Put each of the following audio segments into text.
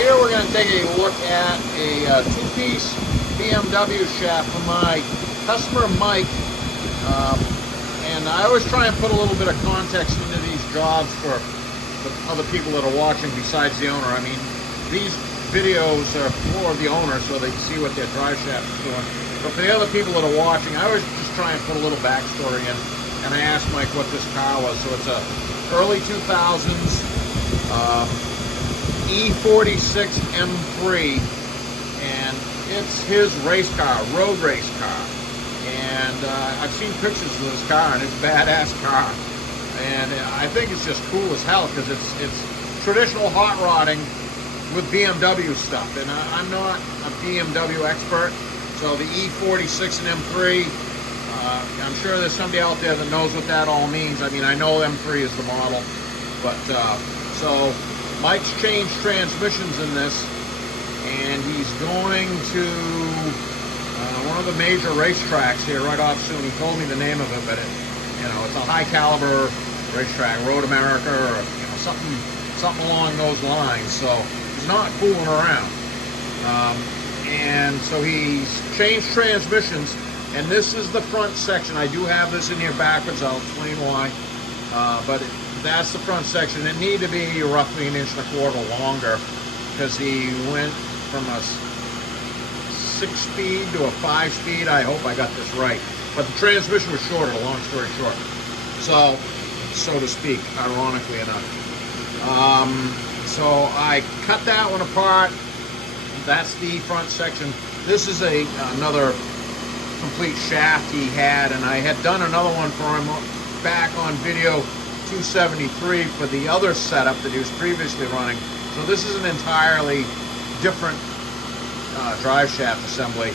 here we're going to take a look at a two-piece BMW shaft from my customer Mike. And I always try and put a little bit of context into these jobs for the other people that are watching besides the owner. I mean, these videos are for the owner so they can see what their drive shaft is doing. But for the other people that are watching, I always just try and put a little backstory in. And I asked Mike what this car was. So it's a early 2000s E46 M3, and it's his race car, road race car. And I've seen pictures of this car, and it's a badass car. And I think it's just cool as hell because it's traditional hot rodding with BMW stuff. And I'm not a BMW expert, so the E46 and M3, I'm sure there's somebody out there that knows what that all means. I mean, I know M3 is the model, but so Mike's changed transmissions in this, and he's going to one of the major racetracks here right off soon. He told me the name of it, but it's a high caliber racetrack, Road America, or something along those lines. So he's not fooling around. And so he's changed transmissions, and this is the front section. I do have this in here backwards. I'll explain why. But that's the front section. It needed to be roughly 1.25 inches longer because he went from a 6-speed to a 5-speed. I hope I got this right. But the transmission was shorter, long story short. So to speak, ironically enough. So I cut that one apart. That's the front section. This is another complete shaft he had, and I had done another one for him back on video 273 for the other setup that he was previously running. So this is an entirely different drive shaft assembly,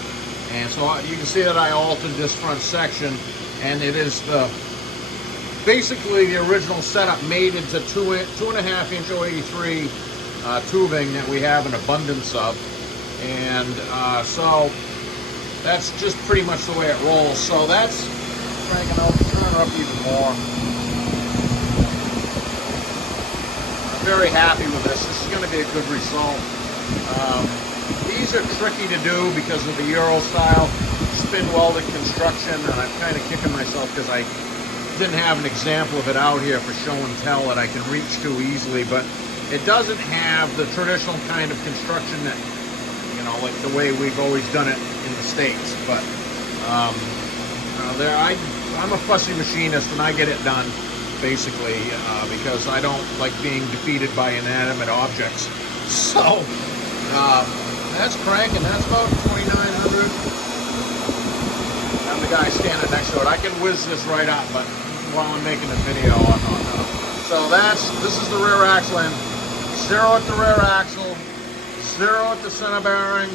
and so you can see that I altered this front section, and it is basically the original setup made into 2.5 inch 083 tubing that we have an abundance of, and so that's just pretty much the way it rolls. So that's cranking out, turn her up even more. Very happy with this. This is going to be a good result. These are tricky to do because of the Euro style spin welded construction, and I'm kind of kicking myself because I didn't have an example of it out here for show and tell that I can reach to easily. But it doesn't have the traditional kind of construction that, like the way we've always done it in the States. But I'm a fussy machinist, and I get it done. Basically, because I don't like being defeated by inanimate objects. So, that's cranking. That's about 2,900. I'm the guy standing next to it. I can whiz this right up, but while I'm making the video, I'm not. So this is the rear axle end. 0 at the rear axle, 0 at the center bearing,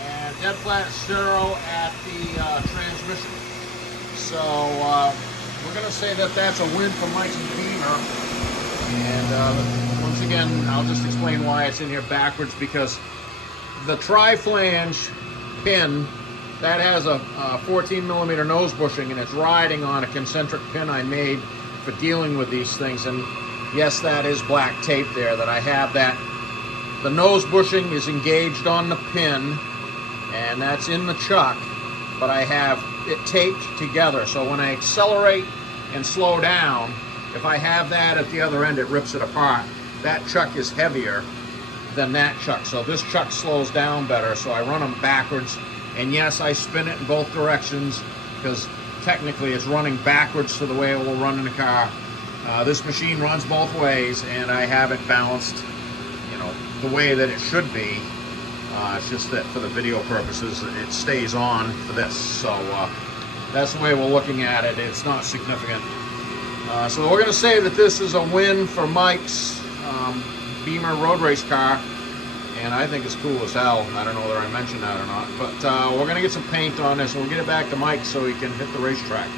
and dead flat 0 at the transmission. So, we're going to say that that's a win for Mike's Beamer. And once again, I'll just explain why it's in here backwards, because the tri-flange pin, that has a 14 millimeter nose bushing, and it's riding on a concentric pin I made for dealing with these things. And yes, that is black tape there that I have. That the nose bushing is engaged on the pin, and that's in the chuck, but I have it taped together, so when I accelerate and slow down, if I have that at the other end, it rips it apart. That chuck is heavier than that chuck, so this chuck slows down better, so I run them backwards. And yes, I spin it in both directions because technically it's running backwards to the way it will run in the car. This machine runs both ways, and I have it balanced the way that it should be. It's just that for the video purposes, it stays on for this. So that's the way we're looking at it. It's not significant. So we're going to say that this is a win for Mike's Beamer road race car. And I think it's cool as hell. I don't know whether I mentioned that or not. But we're going to get some paint on this, and we'll get it back to Mike so he can hit the racetrack.